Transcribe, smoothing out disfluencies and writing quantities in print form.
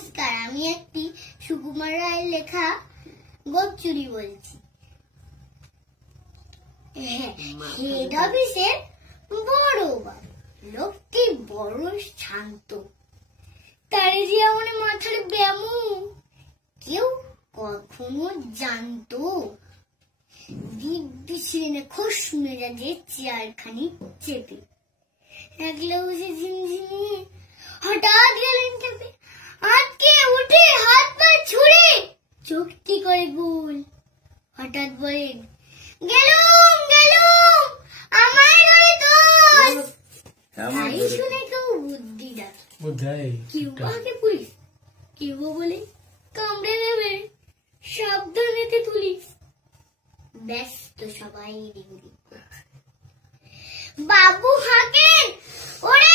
নমস্কার, আমি একটি সুকুমার রায়ের লেখা গোপচুরি বলছি। হেড অফিসের বড় বাবু, লোকটি বড় শান্ত, তার যে আমার মাথার ব্যামো কেউ কখনো জানতো। দিব্যি ছিলেন খোশ মেজাজে চেয়ারখানি চেপে, একলা বসে ঝিমঝিমিয়ে হঠাৎ গেলেন চেপে, আটকে উঠে হাত পা ছুড়ে চোখটি করে গোল। হঠাৎ বলেন, গেলুম গেলুম আমায় ধরে দোষ। তাই শুনে কেউ বুদ্ধি ডাকে, কেউ আগে পুলিশ, কেউ বলে কামড়ে দেবে, সাবধানেতে তুলিস। ব্যস্ত সবাই বাবু হাঁকেন, ওরে